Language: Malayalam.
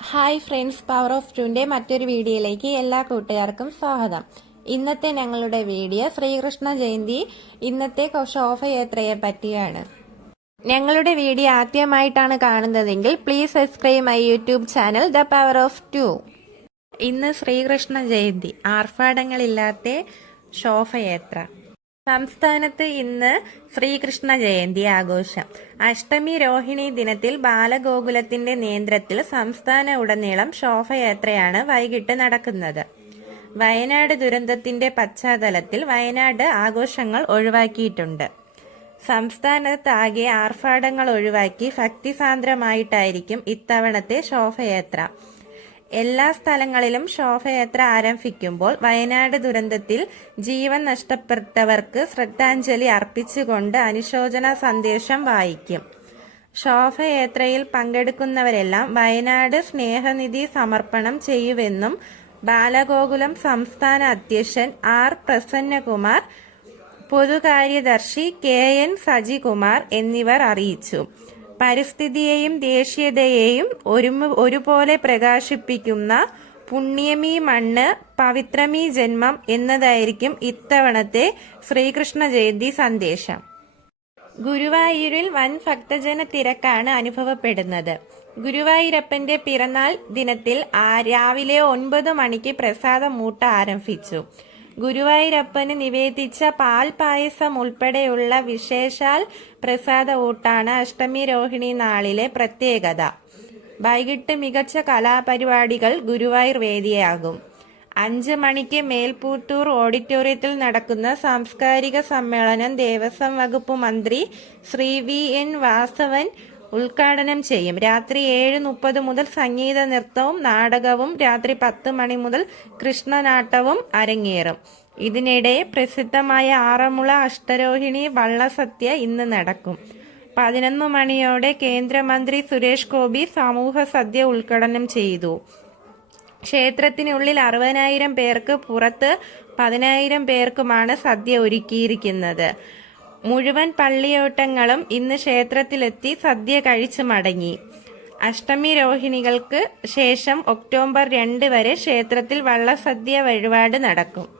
ഹായ് ഫ്രണ്ട്സ് പവർ ഓഫ് ടുന്റെ മറ്റൊരു വീഡിയോയിലേക്ക് എല്ലാ കൂട്ടുകാർക്കും സ്വാഗതം. ഇന്നത്തെ ഞങ്ങളുടെ വീഡിയോ ശ്രീകൃഷ്ണ ജയന്തി ഇന്നത്തെ ശോഭയാത്രയെ പറ്റിയാണ്. ഞങ്ങളുടെ വീഡിയോ ആദ്യമായിട്ടാണ് കാണുന്നതെങ്കിൽ please subscribe my YouTube channel the power of two ഇന്ന് ശ്രീകൃഷ്ണ ജയന്തി ആർഭാടങ്ങളില്ലാത്ത ശോഭയാത്ര സംസ്ഥാനത്ത് ഇന്ന് ശ്രീകൃഷ്ണ ജയന്തി ആഘോഷം. അഷ്ടമി രോഹിണി ദിനത്തിൽ ബാലഗോകുലത്തിന്റെ നേതൃത്വത്തിൽ സംസ്ഥാന ഉടനീളം ശോഭയാത്രയാണ് വൈകിട്ട് നടക്കുന്നത്. വയനാട് ദുരന്തത്തിന്റെ പശ്ചാത്തലത്തിൽ വയനാട് ആഘോഷങ്ങൾ ഒഴിവാക്കിയിട്ടുണ്ട്. സംസ്ഥാനത്താകെ ആർഭാടങ്ങൾ ഒഴിവാക്കി ഭക്തിസാന്ദ്രമായിട്ടായിരിക്കും ഇത്തവണത്തെ ശോഭയാത്ര. എല്ലാ സ്ഥലങ്ങളിലും ശോഭയാത്ര ആരംഭിക്കുമ്പോൾ വയനാട് ദുരന്തത്തിൽ ജീവൻ നഷ്ടപ്പെട്ടവർക്ക് ശ്രദ്ധാഞ്ജലി അർപ്പിച്ചുകൊണ്ട് അനുശോചന സന്ദേശം വായിക്കും. ശോഭയാത്രയിൽ പങ്കെടുക്കുന്നവരെല്ലാം വയനാട് സ്നേഹനിധി സമർപ്പണം ചെയ്യുമെന്നും ബാലഗോകുലം സംസ്ഥാന അധ്യക്ഷൻ ആർ പ്രസന്നകുമാർ പൊതുകാര്യദർശി കെ എൻ സജികുമാർ എന്നിവർ അറിയിച്ചു. പരിസ്ഥിതിയെയും ദേശീയതയെയും ഒരുമ ഒരുപോലെ പ്രകാശിപ്പിക്കുന്ന പുണ്യമീ മണ്ണ് പവിത്രമീ ജന്മം എന്നതായിരിക്കും ഇത്തവണത്തെ ശ്രീകൃഷ്ണ ജയന്തി സന്ദേശം. ഗുരുവായൂരിൽ വൻ ഭക്തജന തിരക്കാണ് അനുഭവപ്പെടുന്നത്. ഗുരുവായൂരപ്പന്റെ പിറന്നാൾ ദിനത്തിൽ രാവിലെ ഒൻപത് മണിക്ക് പ്രസാദമൂട്ട ആരംഭിച്ചു. ഗുരുവായൂരപ്പന് നിവേദിച്ച പാൽ പായസം ഉൾപ്പെടെയുള്ള വിശേഷാൽ പ്രസാദ ഊട്ടാണ് അഷ്ടമി രോഹിണി നാളിലെ പ്രത്യേകത. വൈകിട്ട് മികച്ച കലാപരിപാടികൾ ഗുരുവായൂർ വേദിയാകും. അഞ്ച് മണിക്ക് മേൽപൂത്തൂർ ഓഡിറ്റോറിയത്തിൽ നടക്കുന്ന സാംസ്കാരിക സമ്മേളനം ദേവസ്വം വകുപ്പ് മന്ത്രി ശ്രീ വി എൻ വാസവൻ ഉദ്ഘാടനം ചെയ്യും. രാത്രി ഏഴ് മുപ്പത് മുതൽ സംഗീത നൃത്തവും നാടകവും രാത്രി പത്ത് മണി മുതൽ കൃഷ്ണനാട്ടവും അരങ്ങേറും. ഇതിനിടെ പ്രസിദ്ധമായ ആറന്മുള അഷ്ടരോഹിണി വള്ളസത്യ ഇന്ന് നടക്കും. പതിനൊന്ന് മണിയോടെ കേന്ദ്രമന്ത്രി സുരേഷ് ഗോപി സമൂഹ സദ്യ ഉദ്ഘാടനം ചെയ്തു. ക്ഷേത്രത്തിനുള്ളിൽ അറുപതിനായിരം പേർക്ക് പുറത്ത് പതിനായിരം പേർക്കുമാണ് സദ്യ ഒരുക്കിയിരിക്കുന്നത്. മുഴുവൻ പള്ളിയോട്ടങ്ങളും ഇന്ന് ക്ഷേത്രത്തിലെത്തി സദ്യ കഴിച്ചു മടങ്ങി. അഷ്ടമി രോഹിണികൾക്ക് ശേഷം ഒക്ടോബർ രണ്ട് വരെ ക്ഷേത്രത്തിൽ വള്ളസദ്യ വഴിപാട് നടക്കും.